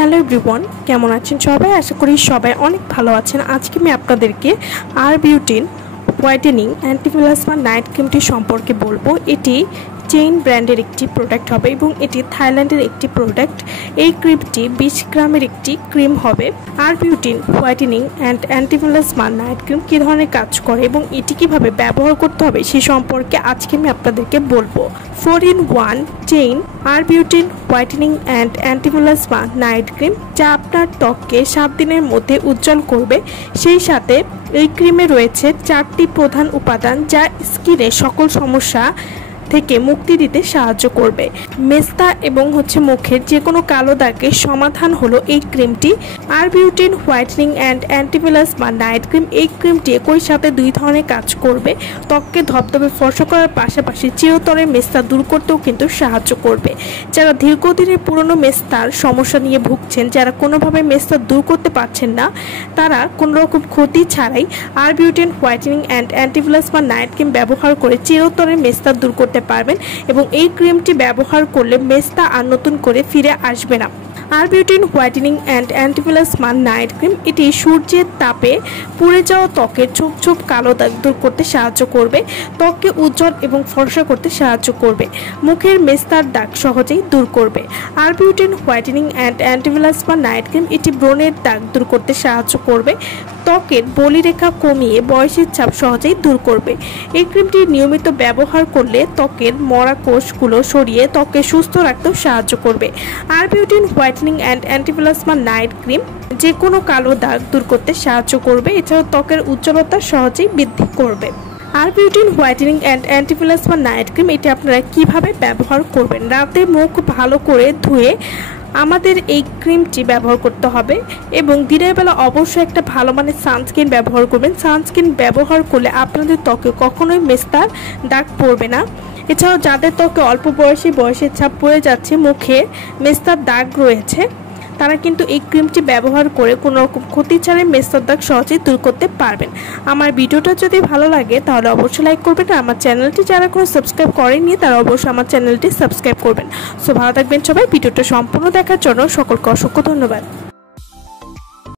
Hello everyone, কেমন আছেন সবাই? আশা করি সবাই অনেক ভালো আছেন। আজকে আমি আপনাদেরকে আর বিউটিন হোয়াইটেনিং অ্যান্টিপ্লাজমা নাইট ক্রিমটি সম্পর্কে বলবো। এটি চেইন ব্র্যান্ডের একটি প্রোডাক্ট হবে এবং এটি থাইল্যান্ডের একটি প্রোডাক্ট। এই ক্রিমটি 20 গ্রামের একটি ক্রিম হবে। আর butene whitening and antiplasma night cream কী ধরনের কাজ করে এবং এটি কীভাবে ব্যবহার করতে হবে সে সম্পর্কে আজকে আমি আপনাদেরকে বলবো। 4-in-1 চেইন আর butene whitening and antiplasma night cream, যা আপনার ত্বককে 7 দিনের মধ্যে উজ্জ্বল করবে। সেই সাথে এই ক্রিমে রয়েছে 4টি প্রধান উপাদান, যা স্কিনের সকল সমস্যা থেকে মুক্তি দিতে সাহায্য করবে। মেস্তা এবং মুখের যে কোনো কালো দাগের সমাধান হলো এই ক্রিমটি। আর butene whitening and antiplasma night cream, এই ক্রিমটি একই সাথে 2 ধরনের কাজ করবে। ত্বককে ধবধবে ফর্সা করার পাশাপাশি চিরতরে মেস্তা দূর করতেও কিন্তু সাহায্য করবে। যারা দীর্ঘদিনের পুরনো মেস্তার সমস্যা নিয়ে ভুগছেন, যারা কোনোভাবে মেস্তা দূর করতে পারছেন না, তারা কোনো রকম ক্ষতি ছাড়াই আর butene whitening and antiplasma night cream ব্যবহার করে চিরতরে মেস্তা দূর করতে পারবেন এবং এই ক্রিমটি ব্যবহার করলে মেস্তা আর নতুন করে ফিরে আসবে না। আর butene whitening and antiplasma night cream, এটি সূর্যের তাপে পুড়ে যাওয়া ত্বকের ছোপ ছোপ কালো দাগ দূর করতে সাহায্য করবে, ত্বককে উজ্জ্বল এবং ফর্সা করতে সাহায্য করবে, মুখের মেস্তার দাগ সহজেই দূর করবে। আর butene whitening and antiplasma night cream, এটি ব্রণের দাগ দূর করতে সাহায্য করবে, ত্বকের বলিরেখা কমিয়ে বয়সের ছাপ সহজেই দূর করবে। এই ক্রিমটি নিয়মিত ব্যবহার করলে ত্বকের মরা কোষগুলো সরিয়ে ত্বককে সুস্থ রাখতেও সাহায্য করবে। আর butene whitening and antiplasma night cream যে কোনো কালো দাগ দূর করতে সাহায্য করবে, এছাড়াও ত্বকের উজ্জ্বলতা সহজেই বৃদ্ধি করবে। আর butene whitening and antiplasma night cream, এটি আপনারা কিভাবে ব্যবহার করবেন? রাতে মুখ ভালো করে ধুয়ে আমাদের এই ক্রিমটি ব্যবহার করতে হবে এবং দিনের বেলা অবশ্যই একটা ভালো মানের সানস্ক্রিন ব্যবহার করবেন। সানস্ক্রিন ব্যবহার করলে আপনাদের ত্বকে কখনোই মেস্তার দাগ পড়বে না। এছাড়াও যাদের ত্বকে অল্প বয়সের ছাপ পড়ে যাচ্ছে, মুখে মেস্তার দাগ রয়েছে, তারা কিন্তু এই ক্রিমটি ব্যবহার করে কোনো রকম ক্ষতি ছাড়াই মেস্তার দাগ সহজেই দূর করতে পারবেন। আমার ভিডিওটা যদি ভালো লাগে তাহলে অবশ্যই লাইক করবেন। আর আমার চ্যানেলটি যারা কোনো সাবস্ক্রাইব করেননি তারা অবশ্যই আমার চ্যানেলটি সাবস্ক্রাইব করবেন। সো ভালো থাকবেন সবাই। ভিডিওটা সম্পূর্ণ দেখার জন্য সকলকে অসংখ্য ধন্যবাদ।